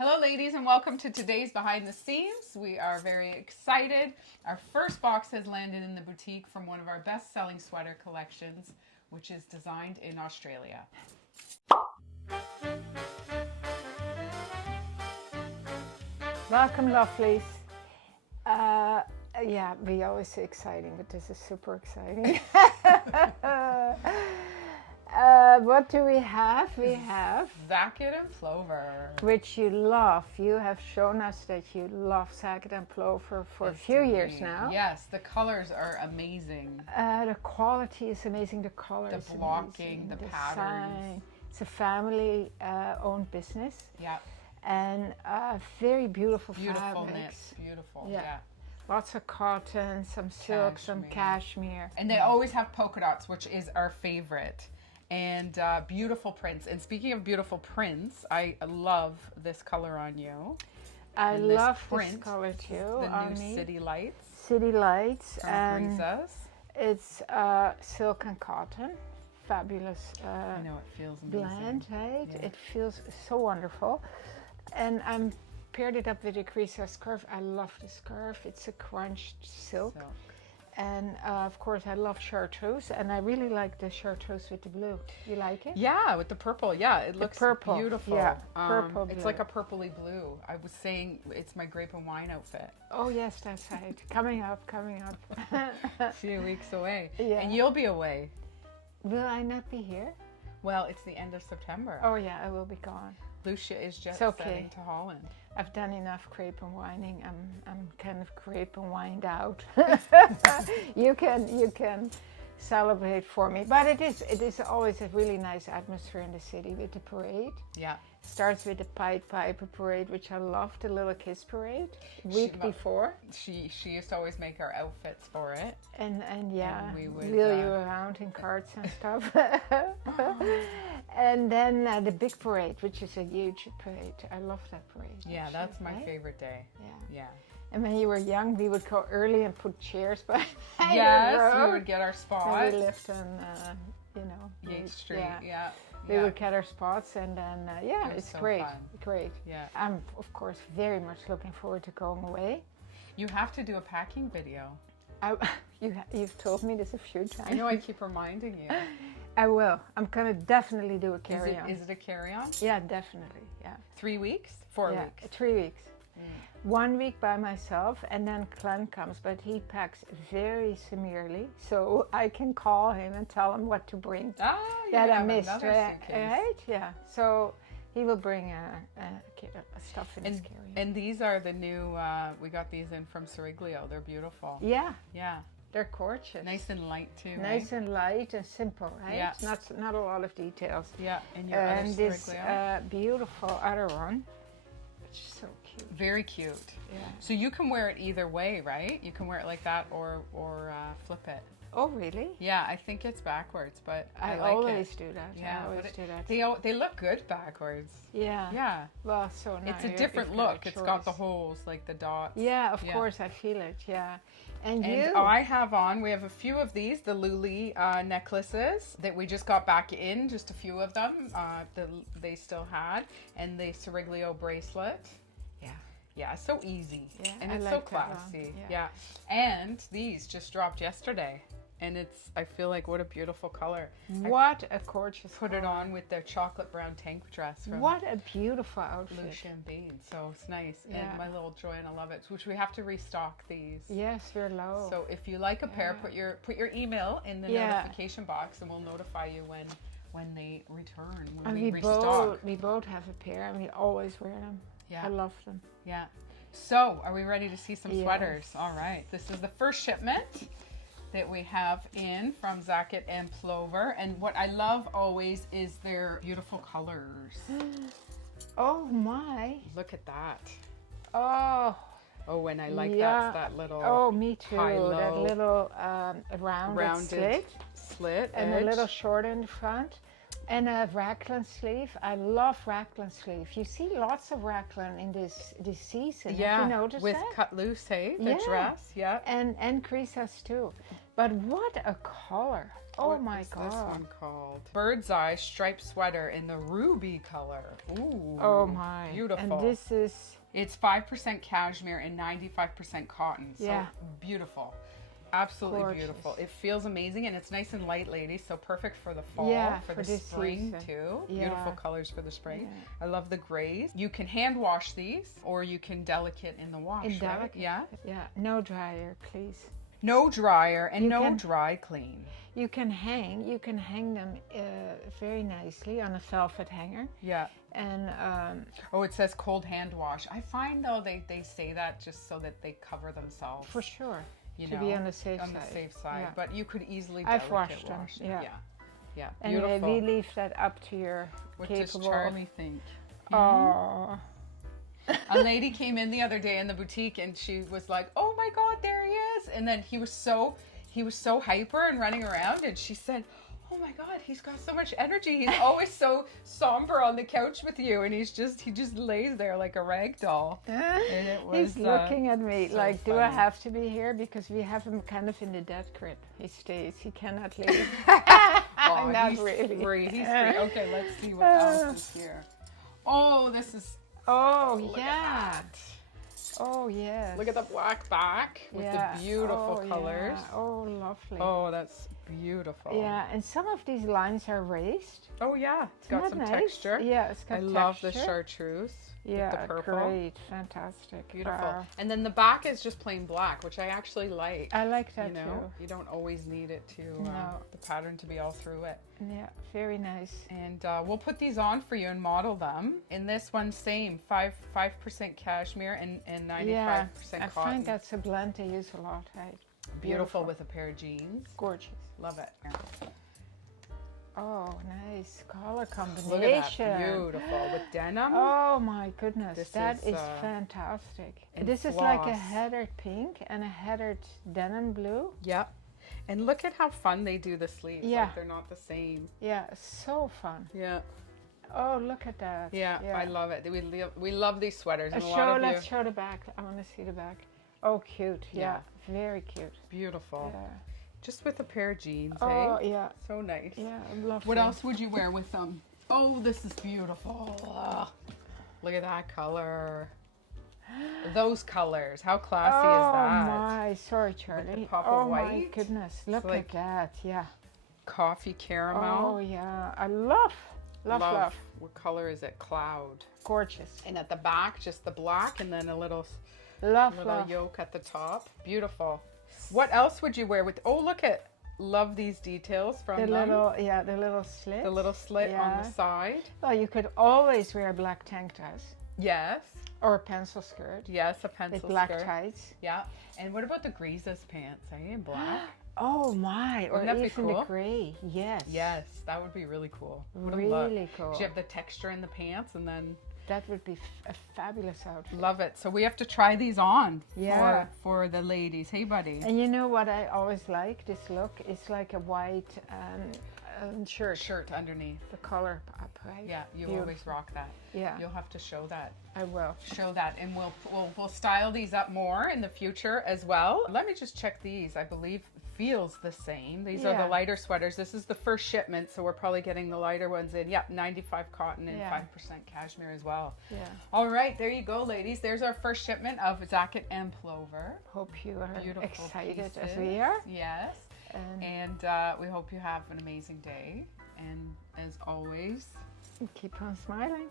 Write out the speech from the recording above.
Hello ladies and welcome to today's Behind the Scenes. We are very excited. Our first box has landed in the boutique from one of our best-selling sweater collections, which is designed in Australia. Welcome, lovelies. Yeah, we always say exciting, but this is super exciting. What do we have? We have Zaket and Plover, which you love. You have shown us that you love Zaket and Plover for a few years now. Yes, the colors are amazing. The quality is amazing. The colors, the blocking, the patterns. Design. It's a family-owned business. Yeah. And very beautiful Beautiful fabrics. knits, beautiful. Yeah. Yeah. Lots of cotton, some silk, some cashmere. And they always have polka dots, which is our favorite. And beautiful prints. And speaking of beautiful prints, I love this color on you. I love this color too. The new City Lights. City Lights. From Breezes. It's silk and cotton. Fabulous I know, it feels amazing. blend, right? Yeah. It feels so wonderful. And I'm paired it up with a crease scarf. I love the scarf. It's a crunched silk. And of course I love chartreuse, and I really like the chartreuse with the blue. You like it? Yeah, with the purple. Yeah, it looks purple. beautiful. Yeah, purple blue. It's like a purpley blue. I was saying it's my grape and wine outfit. Oh yes, that's right. Coming up. A few weeks away. Yeah. And you'll be away. Will I not be here? Well, it's the end of September. Oh yeah, I will be gone. Lucia is just okay. setting to Holland. I've done enough crepe and whining. I'm kind of crepe and wined out. You can celebrate for me, but it is always a really nice atmosphere in the city with the parade. Yeah. Starts with the Pied Piper parade, which I love, the Little Kiss parade, week before. She used to always make our outfits for it. And yeah, and we would wheel you around in carts and stuff. And then the big parade, which is a huge parade. I love that parade. Yeah, actually, that's my right? favorite day. Yeah. Yeah. And when you were young, we would go early and put chairs by the Yes, road. we would get our spot. And we lived on, Yates Street. Yeah. Yeah. We would get our spots, and then it's so great, fun. great. Yeah. I'm of course very much looking forward to going away. You have to do a packing video. You've told me this a few times. I know, I keep reminding you. I will. I'm gonna definitely do a carry-on. Is it a carry-on? Yeah, definitely. Yeah. 3 weeks? 4 weeks? 3 weeks. 1 week by myself, and then Clem comes, but he packs very similarly, so I can call him and tell him what to bring that I missed, right? Yeah. So he will bring stuff in his carry-on. And these are the new. We got these in from Siriglio. They're beautiful. Yeah. Yeah. They're gorgeous. Nice and light too. Nice and light and simple, right? Yeah. Not a lot of details. Yeah. And your and other this Siriglio. beautiful other one. It's so cute. Very cute. Yeah. So you can wear it either way, right? You can wear it like that or flip it. Oh, really? Yeah, I think it's backwards, but I like always it. do that. Yeah, I always do that. They look good backwards. Yeah. Yeah. Well, so now it's a different look. It's got the holes, like the dots. Yeah, of course, I feel it. Yeah. And I have on, we have a few of these, the Lousje necklaces that we just got back in, just a few of them. They still had, and the Siriglio bracelet. Yeah. Yeah, so easy. Yeah, and it's so classy. Yeah. And these just dropped yesterday. And I feel like, what a beautiful color. What a gorgeous Put it on with their chocolate brown tank dress. From what a beautiful outfit. Lousje Bean. So it's nice. Yeah. And my little Joanna love it, which we have to restock these. Yes, we're low. So if you like a pair, put your email in the notification box, and we'll notify you when they return, when we restock. We both have a pair, and we always wear them. Yeah. I love them. Yeah. So are we ready to see some sweaters? All right. This is the first shipment that we have in from Zaket and Plover, and what I love always is their beautiful colors. Oh my! Look at that. Oh, and I like that little. Oh, me too. High-low, that little rounded slit and edge. a little short in the front. And a raglan sleeve. I love raglan sleeve. You see lots of raglan in this season. Yeah, have you noticed with that? cut loose, hey, the dress, yeah. And creases too. But what a color. Oh my God. What's this one called? Bird's Eye striped sweater in the ruby color. Ooh. Oh my. Beautiful. And this is... It's 5% cashmere and 95% cotton. Yeah. So beautiful. Absolutely Gorgeous. beautiful. It feels amazing, and it's nice and light, ladies, so perfect for the fall, Yeah, for for the this spring season. too. Yeah. Beautiful colors for the spring. Yeah. I love the grays. You can hand wash these, or you can delicate in the wash, In right? delicate. Yeah. Yeah. No dryer, please. No dryer and You no can- dry clean. You can hang them very nicely on a velvet hanger. Yeah. And Oh, it says cold hand wash. I find though they say that just so that they cover themselves. for sure, You to know, be on the safe on side. the safe side. Yeah. But you could easily I've delicate washed them, wash it. yeah. Yeah. And Beautiful. we leave that up to your What does capable. Charlie think? Oh. A lady came in the other day in the boutique and she was like, "Oh my God, there he is!" And then he was so hyper and running around, and she said, "Oh my God, he's got so much energy. He's always so somber on the couch with you, and he just lays there like a rag doll." And it was, He's looking at me so like, do I funny. have to be here? Because we have him kind of in the death grip. He stays. He cannot leave. Oh, Not he's really. free. He's free. Okay, let's see what else is here. Oh, this is. Oh, Look at yeah. that. Oh, yes. Look at the black back with Yeah. the beautiful Oh, colors. Yeah. Oh, lovely. Oh, that's beautiful. Yeah, and some of these lines are raised. Oh yeah, it's got Isn't some that nice? texture. Yeah, it's got I texture. love the chartreuse Yeah, with the purple. great. Fantastic. Beautiful. And then the back is just plain black, which I actually like. I like that You know, too. you don't always need it to No. the pattern to be all through it. Yeah, very nice. And we'll put these on for you and model them. In this one, same 5% cashmere and 95% Yeah, cotton. I find that's a blend they use a lot. Right? beautiful with a pair of jeans. Gorgeous. Love it. Oh, nice color combination. Look at that, beautiful with denim. Oh my goodness, This that is, is fantastic. and This is like a floss. heathered pink and a heathered denim blue. Yep. And look at how fun they do the sleeves. Yeah. Like they're not the same. Yeah, so fun. Yeah. Oh, look at that. Yeah, I love it. We love these sweaters. And a lot Show, of let's you, show the back. I want to see the back. Oh, cute. Yeah, very cute. beautiful. Yeah. Just with a pair of jeans, Oh, hey? yeah. So nice. Yeah, lovely. What else would you wear with them? Oh, this is beautiful. Ugh. Look at that color. Those colors. How classy is that? Oh my, sorry, Charlie. pop of oh my white. goodness, look like at that. Yeah. Coffee caramel. Oh yeah, I love. What color is it? Cloud. Gorgeous. And at the back, just the black, and then a little Love. yoke at the top. Beautiful. What else would you wear with? Oh, look at. Love these details from The them. the little slit. The little slit on Yeah. the side. Well, you could always wear black tank tops Yes. or a pencil skirt Yes, a pencil with black skirt. tights. Yeah. And what about the greases pants? In black? Oh my, or Wouldn't that be even cool? the gray. Yes. Yes, that would be really cool. What a Really look. cool. You have the texture in the pants, and then That would be a fabulous outfit. love it. So we have to try these on Yeah. for the ladies. Hey, buddy. And you know what I always like? This look. It's like a white shirt. Shirt underneath. The color up, right? Yeah, you Beautiful. always rock that. Yeah, You'll have to show that. I will. Show that, and we'll style these up more in the future as well. Let me just check these. I believe feels the same. These are Yeah. the lighter sweaters. This is the first shipment, so we're probably getting the lighter ones in. Yep, 95 cotton and Yeah. 5% cashmere as well. Yeah. All right, there you go, ladies. There's our first shipment of Zaket and Plover. Hope you are Beautiful excited as pieces. we are. Yes. And And we hope you have an amazing day. And as always, keep on smiling.